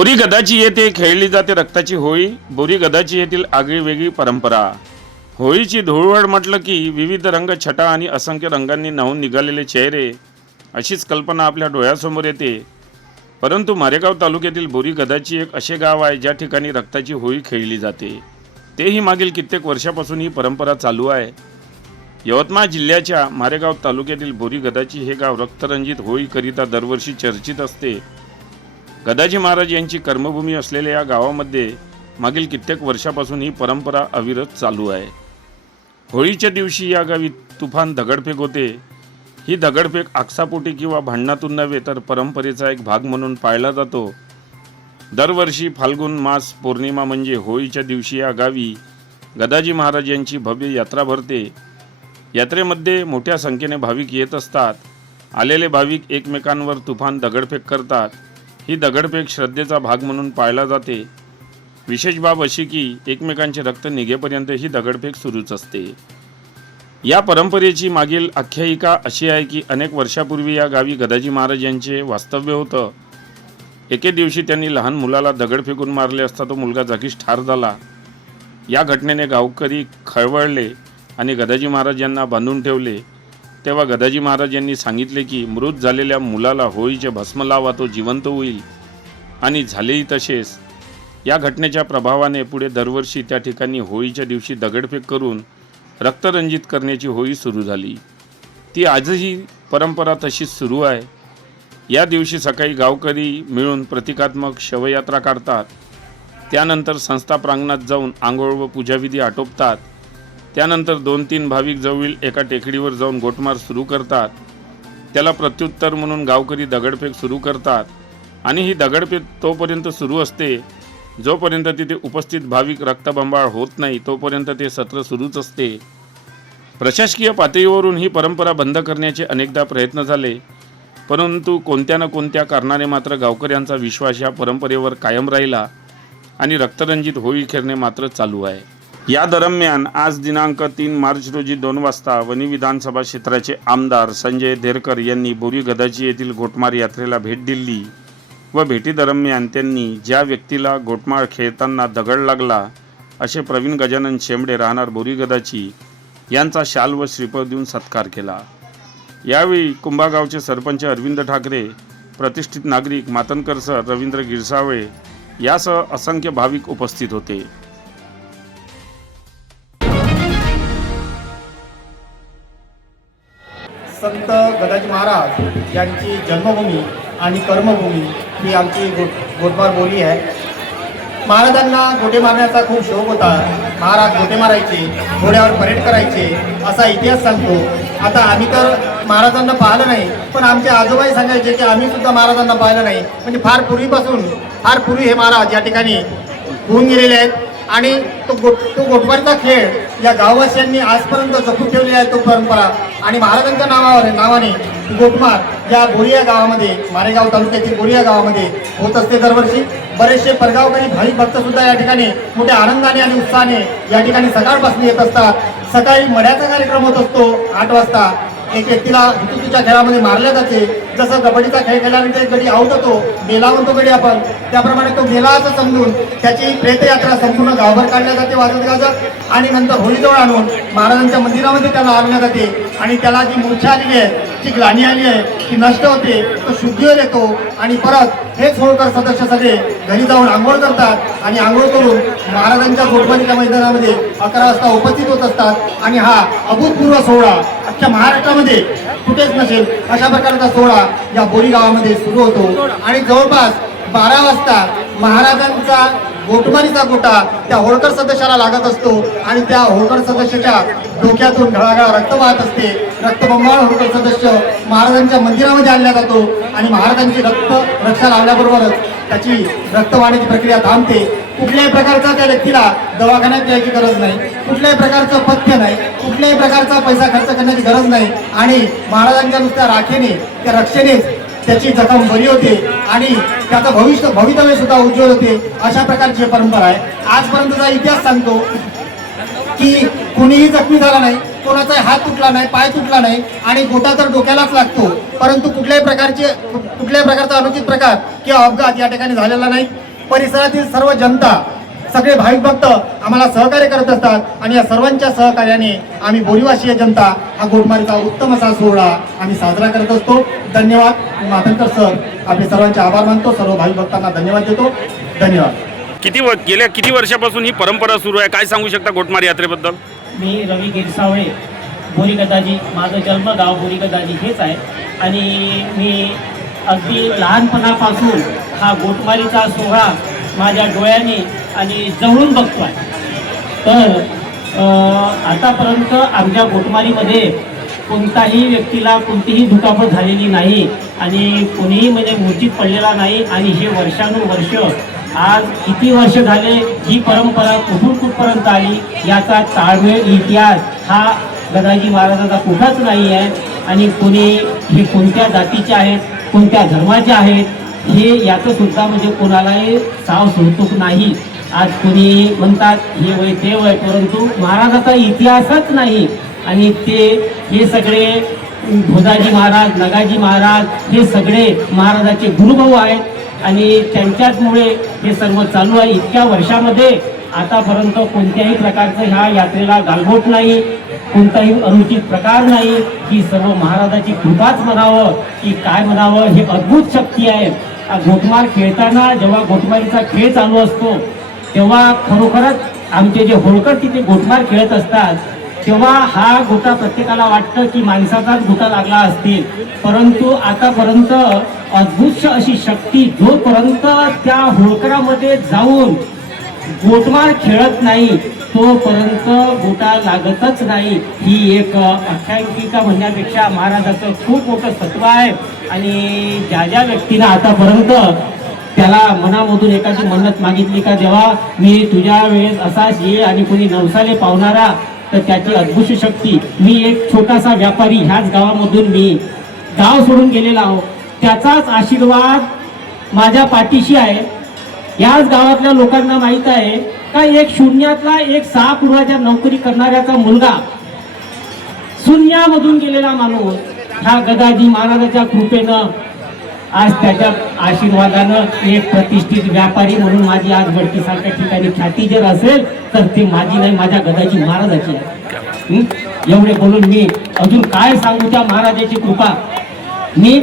बोरी गदाची येथे खेळली जाते रक्ताची होळी. बोरी गदाची येथील आगळीवेगळी परंपरा. होळीची धुळवड म्हटलं की विविध रंग, छटा आणि असंख्य रंगांनी न्हाऊन निघालेले चेहरे अशीच कल्पना आपल्या डोळ्यासमोर येते. परंतु मारेगाव तालुक्यातील बोरी गदाची एक असे गाव आहे ज्या ठिकाणी रक्ताची होळी खेळली जाते. तेही मागील कित्येक वर्षापासून ही परंपरा चालू आहे. यवतमाळ जिल्ह्याच्या मारेगाव तालुक्यातील बोरी गदाची हे गाव रक्तरंजित होळीकरिता दरवर्षी चर्चित असते. गदाजी महाराज यांची कर्मभूमी असलेल्या या गावामध्ये मागील कित्येक वर्षापासून ही परंपरा अविरत चालू आहे. होळीच्या दिवशी या गावी तुफान दगडफेक होते. ही दगडफेक आकसापोटी किंवा भांडणातून नव्हे तर परंपरेचा एक भाग म्हणून पाळला जातो. दरवर्षी फाल्गुन मास पौर्णिमा म्हणजे होळीच्या दिवशी या गावी गदाजी महाराज यांची भव्य यात्रा भरते. यात्रेमध्ये मोठ्या संख्येने भाविक येत असतात. आलेले भाविक एकमेकांवर तुफान दगडफेक करतात. ही दगडफेक श्रद्धेचा भाग म्हणून पाळला जाते. विशेष बाब अशी की एकमेकांचे रक्त निघेपर्यंत ही दगडफेक सुरूच असते. या परंपरेची मागील आख्यायिका अशी आहे की अनेक वर्षापूर्वी या गावी गदाजी महाराज यांचे वास्तव्य होतं. एके दिवशी त्यांनी लहान मुलाला दगड फेकून मारले असता तो मुलगा जागीच ठार झाला. या घटनेने गावकरी खळवळले आणि गदाजी महाराज यांना बांधून ठेवले. तेव्हा गदाजी महाराज यांनी सांगितले की मृत झालेल्या मुलाला होळीचे भस्म लावा, तो जिवंत होईल. आणि झालेही तसेच. या घटनेच्या प्रभावाने पुढे दरवर्षी त्या ठिकाणी होळीच्या दिवशी दगडफेक करून रक्तरंजित करण्याची होळी सुरू झाली. ती आजही परंपरा तशीच सुरू आहे. या दिवशी सकाळी गावकरी मिळून प्रतिकात्मक शवयात्रा काढतात. त्यानंतर संस्था प्रांगणात जाऊन आंघोळ व पूजाविधी आटोपतात. त्यानंतर 2-3 भाविक जवळील एका टेकडीवर जाऊन गोटमार सुरू करतात. त्याला प्रत्युत्तर म्हणून गावकरी दगडफेक सुरू करतात आणि ही दगडफेक तोपर्यंत सुरू असते जोपर्यंत तिथे उपस्थित भाविक रक्तबंबाळ होत नाही, तोपर्यंत ते सत्र सुरूच असते. प्रशासकीय पातळीवरून ही परंपरा बंद करण्याचे अनेकदा प्रयत्न झाले, परंतु कोणत्या ना कोणत्या कारणाने मात्र गावकऱ्यांचा विश्वास या परंपरेवर कायम राहिला आणि रक्तरंजित होळी खेळणे मात्र चालू आहे. या दरम्यान आज दिनांक 3 मार्च रोजी 2 वाजता वणी विधानसभा क्षेत्राचे आमदार संजय देरकर यांनी बोरी गदाची येथील गोटमार यात्रेला भेट दिली व भेटीदरम्यान त्यांनी ज्या व्यक्तीला गोटमार खेळताना दगड लागला असे प्रवीण गजानन शेंबडे राहणार बोरी गदाची यांचा शाल व श्रीफळ देऊन सत्कार केला. यावेळी कुंभागावचे सरपंच अरविंद ठाकरे, प्रतिष्ठित नागरिक मातनकर सर, रवींद्र गिरसावळे यासह असंख्य भाविक उपस्थित होते. संत गदाजी महाराज यांची जन्मभूमी आणि कर्मभूमी ही आमची गोटमार बोली आहे. महाराजांना गोटे मारण्याचा खूप शौक होता. महाराज गोटे मारायचे, घोड्यावर परेड करायचे असा इतिहास सांगतो. आता आम्ही तर महाराजांना पाहिलं नाही, पण आमचे आजोबाई सांगायचे की आम्ही सुद्धा महाराजांना पाहिलं नाही. म्हणजे फार पूर्वी हे महाराज या ठिकाणी होऊन गेलेले आहेत आणि तो गोटमारचा खेळ या गाववासियांनी आजपर्यंत जपून ठेवलेला आहे तो परंपरा. आणि महाराजांच्या नावाने गोटमार या बोरिया गावामध्ये, मारेगाव तालुक्यातील बोरिया गावामध्ये होत असते दरवर्षी. बरेचसे परगावकरी भाविक भक्त सुद्धा या ठिकाणी मोठ्या आनंदाने आणि उत्साहाने या ठिकाणी सकाळपासून येत असतात. सकाळी मड्याचा कार्यक्रम होत असतो 8 वाजता. एक व्यक्तीला हुतुतूच्या खेळामध्ये मारल्या जाते. जसं कबड्डीचा खेळ खेळल्यानंतर एक गडी आऊट होतो, बेला म्हणतो गडी आपण, त्याप्रमाणे तो बेला असं समजून त्याची प्रेतयात्रा संपूर्ण गावभर काढल्या जाते वाजत गाजत. आणि नंतर होळीजवळ आणून महाराजांच्या मंदिरामध्ये त्याला आणण्यात जाते आणि त्याला जी मूर्छा आलेली आहे, जी ग्लानी आली आहे ती नष्ट होते, तो शुद्धीवर येतो. आणि परत हेच होळकर सदस्य सगळे घरी जाऊन आंघोळ करतात आणि आंघोळ करून महाराजांच्या गोटमारीच्या मैदानामध्ये 11 वाजता उपस्थित होत असतात. आणि हा अभूतपूर्व सोहळा अख्ख्या महाराष्ट्रामध्ये कुठेच नसेल अशा प्रकारचा सोहळा या बोरी गावामध्ये सुरू होतो. आणि जवळपास 12 वाजता महाराजांचा गोटमारीचा गोटा त्या होळकर सदस्याला लागत असतो आणि त्या होळकर सदस्याच्या डोक्यातून घळाघळा रक्त वाहत असते. रक्तबंबाळ होळकर सदस्य महाराजांच्या मंदिरामध्ये आणला जातो आणि महाराजांची रक्षा लावल्याबरोबरच त्याची रक्त वाढण्याची प्रक्रिया थांबते. कुठल्याही प्रकारचा त्या व्यक्तीला दवाखान्यात यायची गरज नाही, कुठल्याही प्रकारचं पथ्य नाही, कुठल्याही प्रकारचा पैसा खर्च करण्याची गरज नाही. आणि महाराजांच्या नुसत्या राखेने, त्या रक्षेनेच त्याची जखम बरी होते आणि त्याचं भवितव्य सुद्धा उज्ज्वल होते. अशा प्रकारची परंपरा आहे. आजपर्यंतचा इतिहास सांगतो की कोणीही जखमी झाला नाही, कोणाचा हात तुटला नाही, पाय तुटला नाही आणि गोटा तर डोक्यालाच लागतो. परंतु कुठल्याही प्रकारचा अनुचित प्रकार किंवा अपघात या ठिकाणी झालेला नाही. परिसरातील सर्व जनता, सगळे भाविक भक्त आम्हाला सहकार्य करत असतात आणि या सर्वांच्या सहकार्याने आम्ही बोरीवासीय जनता हा गोटमारीचा उत्तम असा सोहळा आम्ही साजरा करत असतो. धन्यवाद. मातंकर सर, आपले सर्वांचे आभार मानतो. सर्व भाविक भक्तांना धन्यवाद देतो. धन्यवाद. गेल्या किती वर्षापासून ही परंपरा सुरू आहे, काय सांगू शकता गोटमार यात्रेबद्दल? मी रवी गिरसावळे, बोरी गदाजी. माझं जन्मगाव बोरी गदाजी हेच आहे आणि मी अगदी लहानपणापासून हा गोटमारीचा सोहळा माझ्या डोळ्याने आणि जवळून बघतो आहे. तर आतापर्यंत आमच्या गोटमारीमध्ये कोणताही व्यक्तीला कोणतीही दुखापत झालेली नाही आणि कोणीही म्हणजे मूर्छित पडलेला नाही. आणि हे वर्षानुवर्ष, आज किती वर्ष झाले ही परंपरा कुठून कुठपर्यंत आली याचा ताळमेळ इतिहास हा गदाजी महाराजाचा कुठाच नाही आहे. आणि कोणी हे कोणत्या जातीचे आहेत, कोणत्या धर्माचे आहेत, हे याचं सुद्धा म्हणजे कोणालाही साव सुरतूक नाही. आज कोणी म्हणतात हे वय ते वय, परंतु महाराजाचा इतिहासच नाही. आणि हे सगळे भोदाजी महाराज, नगाजी महाराज हे सगळे महाराजाचे गुरुभाऊ आहेत आणि त्यांच्याचमुळे हे सर्व चालू आहे. इतक्या वर्षामध्ये आतापर्यंत कोणत्याही प्रकारचं ह्या यात्रेला गालबोट नाही, कोणताही अनुचित प्रकार नाही. ही सर्व महाराजाची कृपाच म्हणावं की काय म्हणावं, हे अद्भुत शक्ती आहे. गोटमार खेळताना, जेव्हा गोटमारीचा खेळ चालू असतो तेव्हा खरोखरच आमचे जे होळकर तिथे गोटमार खेळत असतात तेव्हा हा गोटा प्रत्येकाला वाटतं की माणसाचाच गोटा लागला असतील. परंतु आतापर्यंत अद्भुत अशी शक्ती जोपर्यंत त्या होळकरामध्ये जाऊन गोटमार खेळत नाही तोपर्यंत गोटा लागतच नाही. ही एक आख्यायिका म्हणण्यापेक्षा महाराजाचं खूप मोठं सत्व आहे. आणि ज्या ज्या व्यक्तीनं आतापर्यंत त्याला मनामधून एखादी मन्नत मागितली का जेव्हा मी तुझ्या वेळेस असाच ये आणि कोणी नवसाले पावणारा, तर त्याची अद्भुत शक्ती. मी एक छोटासा व्यापारी, ह्याच गावामधून मी गाव सोडून गेलेला आहो, त्याचाच आशीर्वाद माझ्या पाठीशी आहे. याच गावातल्या लोकांना माहीत आहे का एक शून्यातला एक 6 पूर्वाच्या नोकरी करणाऱ्याचा मुलगा, शून्यामधून गेलेला माणूस ह्या गदाजी महाराजाच्या कृपेनं आज त्याच्या आशीर्वादानं एक प्रतिष्ठित व्यापारी म्हणून माझी आज बडकीसारख्या ठिकाणी ख्याती जर असेल तर ती माझी नाही, माझ्या गदाजी महाराजाची आहे. एवढे बोलून मी अजून काय सांगू त्या महाराजाची कृपा. मी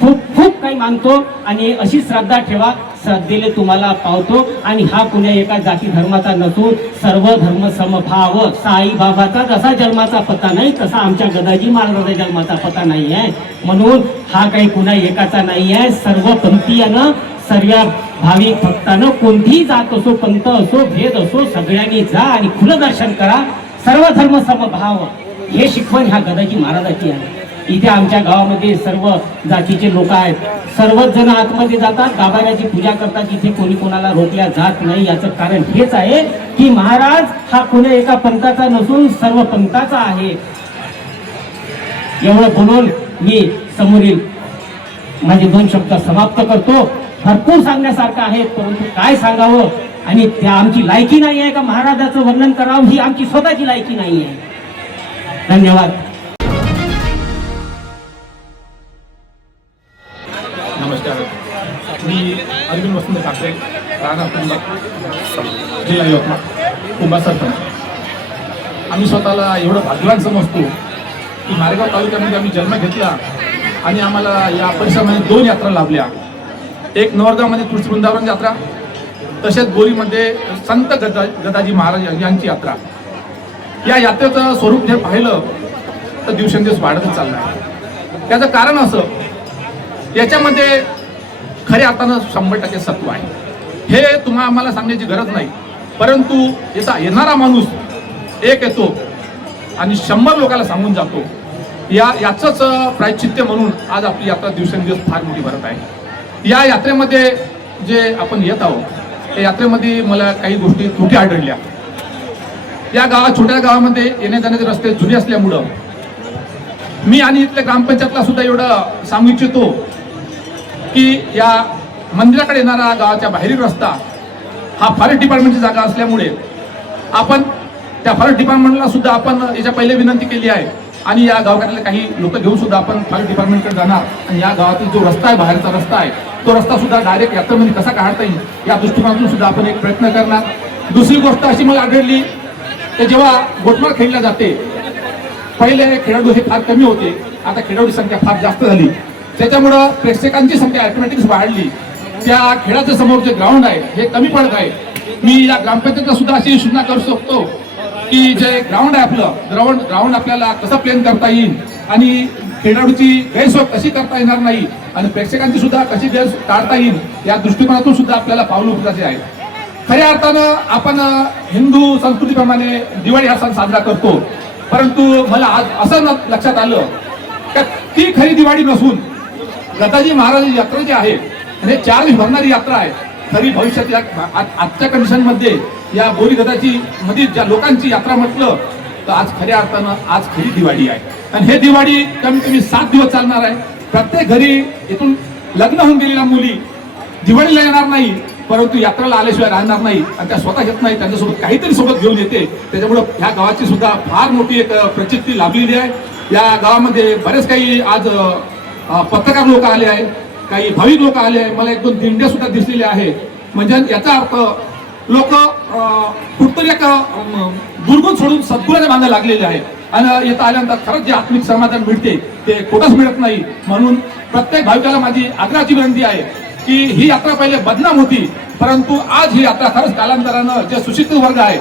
खूप खूप काही मानतो आणि अशी श्रद्धा ठेवा, श्रद्धेने तुम्हाला पावतो. आणि हा कुण्या एका जाती धर्माचा नसून सर्व धर्म समभाव. साईबाबाचा जसा जन्माचा पत्ता नाही तसा आमच्या गदाजी महाराजाचा जन्माचा पत्ता नाही आहे. म्हणून हा काही कुणा एकाचा नाही आहे. सर्व पंथीयानं, सर्व भाविक भक्तानं, कोणतीही जात असो, पंथ असो, भेद असो, सगळ्यांनी जा आणि खुलं दर्शन करा. सर्व धर्म समभाव हे शिकवण ह्या गदाजी महाराजाची आहे. इथे आमच्या गावामध्ये सर्व जातीचे लोक आहेत. सर्वच जण आतमध्ये जातात, गाभाऱ्याची पूजा करतात. इथे कोणी कोणाला रोखल्या जात नाही. याचं कारण हेच आहे की महाराज हा कोणी एका पंथाचा नसून सर्व पंथाचा आहे. एवढं बोलून मी समोरील माझे 2 शब्द समाप्त करतो. भरपूर सांगण्यासारखं आहे, परंतु काय सांगावं आणि त्या आमची लायकी नाही आहे का महाराजाचं वर्णन करावं, ही आमची स्वतःची लायकी नाही आहे. धन्यवाद. नमस्कार. मी अरविंद वसंत ठाकरे, राणा कुंभा, जिल्हा यवतमाळ, कुंभा सरपंच. आम्ही स्वतःला एवढं भाग्यवान समजतो की मारेगाव तालुक्यामध्ये आम्ही जन्म घेतला आणि आम्हाला या परिसरामध्ये 2 यात्रा लाभल्या. एक नवरगावमध्ये तुळशी वृंदावन यात्रा, तसेच बोरीमध्ये संत गदाजी महाराज यांची यात्रा. या यात्रेचं स्वरूप जर पाहिलं तर दिवसेंदिवस वाढतच चाललं आहे. त्याचं कारण असं, याच्यामध्ये खऱ्या अर्थानं 100% सत्व आहे. हे तुम्हाला आम्हाला सांगण्याची गरज नाही, परंतु येणारा माणूस एक येतो आणि 100 लोकांना सांगून जातो. याचंच प्रायश्चित्य म्हणून आज आपली यात्रा दिवसेंदिवस फार मोठी भरत आहे. या यात्रेमध्ये जे आपण येत आहोत, त्या यात्रेमध्ये मला काही गोष्टी त्रुटी आढळल्या. या छोट्या गावामध्ये येण्या जाण्याचे रस्ते जुने असल्यामुळं मी आणि इथल्या ग्रामपंचायतला सुद्धा एवढं सांगू इच्छितो की या मंदिराकडे येणारा गावाच्या बाहेरील रस्ता हा फॉरेस्ट डिपार्टमेंटची जागा असल्यामुळे आपण त्या फॉरेस्ट डिपार्टमेंटला सुद्धा आपण याच्या पहिले विनंती केली आहे आणि या गावातले काही लोक घेऊन सुद्धा आपण फॉरेस्ट डिपार्टमेंटकडे जाणार आणि या गावातील जो रस्ता आहे, बाहेरचा रस्ता आहे, तो रस्ता सुद्धा डायरेक्ट यात्रेमध्ये कसा काढता येईल या दृष्टिकोनातून सुद्धा आपण एक प्रयत्न करणार. दुसरी गोष्ट अशी मला आढळली की जेव्हा गोटमार खेळल्या जाते, पहिले खेळाडू हे फार कमी होते, आता खेळाडूची संख्या फार जास्त झाली. त्याच्यामुळं प्रेक्षकांची संख्या ऑटोमॅटिक वाढली. त्या खेळाच्या समोर जे ग्राउंड आहे हे कमी पडत आहे. मी या ग्रामपंचायतीला सुद्धा अशी सूचना करू शकतो की जे ग्राउंड आहे आपलं ग्राउंड आपल्याला कसं प्लेन करता येईल आणि खेळाडूची गैरसोय कशी करता येणार नाही आणि प्रेक्षकांची सुद्धा कशी गैर टाळता येईल या दृष्टिकोनातून सुद्धा आपल्याला पाऊल उचलायचे आहे. खऱ्या अर्थानं आपण हिंदू संस्कृतीप्रमाणे दिवाळी हा सण साजरा करतो, परंतु मला आज असं लक्षात आलं की ती खरी दिवाळी नसून गदाजी महाराज यात्रा जी आहे हे 4 दिवस भरणारी यात्रा आहे. खरी भविष्यात आजच्या कंडिशनमध्ये या बोरी गदाची मध्ये ज्या लोकांची यात्रा म्हटलं तर आज खऱ्या अर्थानं आज खरी दिवाळी आहे. आणि हे दिवाळी कमीत कमी 7 दिवस चालणार आहे. प्रत्येक घरी इथून लग्न होऊन गेलेल्या मुली दिवाळीला येणार नाही, परंतु यात्रेला आल्याशिवाय राहणार नाही आणि त्या स्वतः येत नाही, त्यांच्यासोबत काहीतरी सोबत घेऊन येते. त्याच्यामुळं ह्या गावाची सुद्धा फार मोठी एक प्रचिती लाभलेली आहे. या गावामध्ये बरेच काही आज पत्रकार लोक आले आहेत, काही भाविक लोक आले आहेत. मला 1-2 दिंड्या सुद्धा दिसलेल्या आहेत. म्हणजे याचा अर्थ लोक कुठतरी एक दुर्गुण सोडून सद्गुणाच्या मागे लागलेले आहेत आणि इथं आल्यानंतर खरंच जे आत्मिक समाधान मिळते ते कुठंच मिळत नाही. म्हणून प्रत्येक भाविकाला माझी आग्रहाची विनंती आहे की ही यात्रा पहिले बदनाम होती, परंतु आज ही यात्रा खरंच कालांतरानं जे सुशिक्षित वर्ग आहे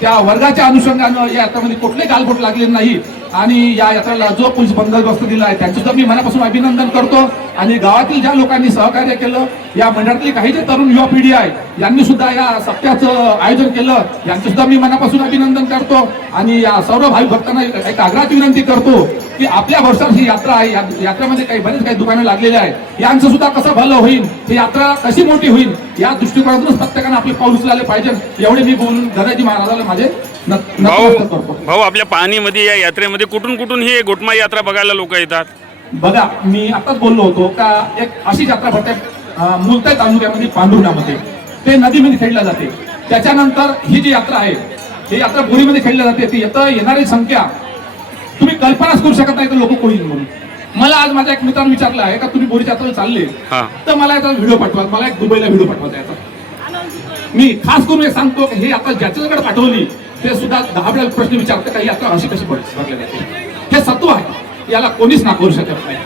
त्या वर्गाच्या अनुषंगानं या यात्रेमध्ये कुठले गालबोट लागले नाही आणि या यात्रेला जो पोलीस बंदोबस्त दिला आहे त्यांचं सुद्धा मी मनापासून अभिनंदन करतो. आणि गावातील ज्या लोकांनी सहकार्य केलं, या मंडळातली काही जे तरुण युवा पिढी आहे यांनी सुद्धा या सप्त्याचं आयोजन केलं, यांचं सुद्धा मी मनापासून अभिनंदन करतो. आणि या सर्व भाविक भक्तांना एक आग्रहाची विनंती करतो की आपल्या वर्षाची ही यात्रा आहे, या यात्रेमध्ये बरेच काही दुकानं लागलेले आहेत, यांचं सुद्धा कसं भलं होईल, ही यात्रा कशी मोठी होईल या दृष्टिकोनातूनच प्रत्येकानं आपले पाऊल उचलायला पाहिजे. एवढे मी बोलून गदाजी महाराजाला माझे नमस्कार करतो. भाऊ, आपल्या पाहणीमध्ये या यात्रेमध्ये कुठून कुठून ही गोटमार यात्रा बघायला लोक येतात? बघा, मी आताच बोललो होतो का एक अशी यात्रा भरते मुलताई तालुक्यामध्ये पांडुर्णामध्ये, ते नदीमध्ये खेळल्या जाते. त्याच्यानंतर ही जी यात्रा आहे ही यात्रा बोरीमध्ये खेळल्या जाते. ती येणारी संख्या तुम्ही कल्पनाच करू शकत नाही तर लोक कोणी म्हणून. मला आज माझ्या एक मित्राने विचारलं आहे का तुम्ही बोरीच्या यात्रेला चालले, तर मला याचा व्हिडिओ पाठवा, मला एक दुबईला व्हिडिओ पाठवायचा याचा. मी खास करून हे सांगतो की हे आता ज्याच्याकडे पाठवली ते सुद्धा 10 वेळा प्रश्न विचारते का ही यात्रा अशी कशी भरल्या जाते. हे सत्व आहे, याला कोणीच नाकारू शकत नाही.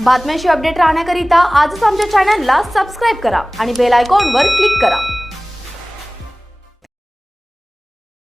बातम्यांशी अपडेट राहण्याकरिता आजच आमच्या चॅनलला सबस्क्राईब करा आणि बेल आयकॉनवर क्लिक करा.